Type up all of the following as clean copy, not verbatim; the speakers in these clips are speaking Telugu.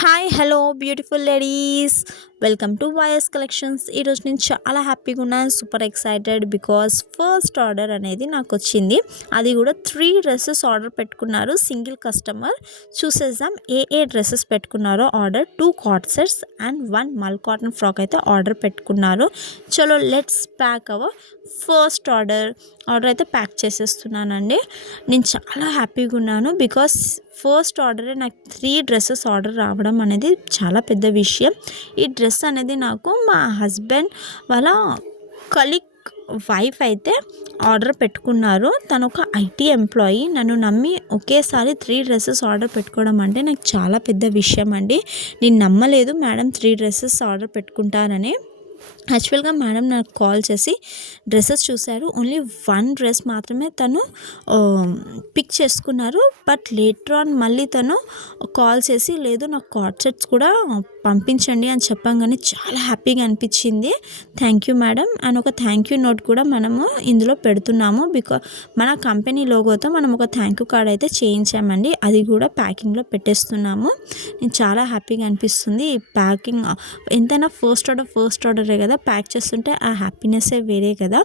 Hi hello beautiful ladies, welcome to YS collections. ఈరోజు నేను చాలా హ్యాపీగా ఉన్నాను, super excited because first order అనేది నాకు వచ్చింది. అది కూడా 3 డ్రెస్సెస్ ఆర్డర్ పెట్టుకున్నారు సింగిల్ కస్టమర్. చూసేద్దాం ఏ డ్రెస్సెస్ పెట్టుకున్నారో. Order 2 coord sets and 1 mul cotton frock అయితే ఆర్డర్ పెట్టుకున్నారు. చలో let's pack our first order అయితే ప్యాక్ చేసేస్తున్నానండి. నేను చాలా హ్యాపీగా ఉన్నాను బికాస్ ఫస్ట్ ఆర్డరే నాకు 3 డ్రెస్సెస్ ఆర్డర్ రావడం అనేది చాలా పెద్ద విషయం. ఈ డ్రెస్ అనేది నాకు మా హస్బెండ్ వాళ్ళ కలీగ్ వైఫ్ అయితే ఆర్డర్ పెట్టుకున్నారు. తను ఒక ఐటీ ఎంప్లాయీ. నన్ను నమ్మి ఒకేసారి 3 డ్రెస్సెస్ ఆర్డర్ పెట్టుకోవడం అంటే నాకు చాలా పెద్ద విషయం అండి. నేను నమ్మలేదు మేడం 3 డ్రెస్సెస్ ఆర్డర్ పెట్టుకుంటారని. యాక్చువల్గా మేడం నాకు కాల్ చేసి డ్రెస్సెస్ చూశారు. ఓన్లీ 1 డ్రెస్ మాత్రమే తను పిక్ చేసుకున్నారు. బట్ లేటర్ ఆన్ మళ్ళీ తను కాల్ చేసి లేదు నాకు కార్డ్ సెట్స్ కూడా పంపించండి అని చెప్పంగానే చాలా హ్యాపీగా అనిపించింది. థ్యాంక్ యూ మేడం అండ్ ఒక థ్యాంక్ యూ నోట్ కూడా మనము ఇందులో పెడుతున్నాము. బికాజ్ మన కంపెనీ లోగోతో మనం ఒక థ్యాంక్ యూ కార్డ్ అయితే చేయించామండి. అది కూడా ప్యాకింగ్లో పెట్టేస్తున్నాము. నేను చాలా హ్యాపీగా అనిపిస్తుంది. ఈ ప్యాకింగ్ ఎంతైనా ఫస్ట్ ఆర్డరే కదా, ప్యాక్ చేస్తుంటే ఆ హ్యాపీనెస్సే వేరే కదా.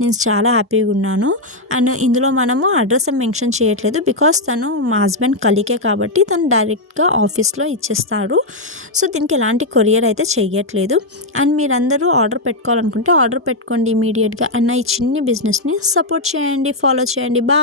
నేను చాలా హ్యాపీగా ఉన్నాను. అండ్ ఇందులో మనము అడ్రస్ మెన్షన్ చేయట్లేదు బికాస్ తను మా హస్బెండ్ కలికే కాబట్టి తను డైరెక్ట్గా ఆఫీస్లో ఇచ్చేస్తారు. సో దీనికి ఎలాంటి కొరియర్ అయితే చేయట్లేదు. అండ్ మీరందరూ ఆర్డర్ పెట్టుకోవాలనుకుంటే ఆర్డర్ పెట్టుకోండి ఇమీడియట్గా. అండ్ ఈ చిన్ని బిజినెస్ని సపోర్ట్ చేయండి, ఫాలో చేయండి. బాయ్.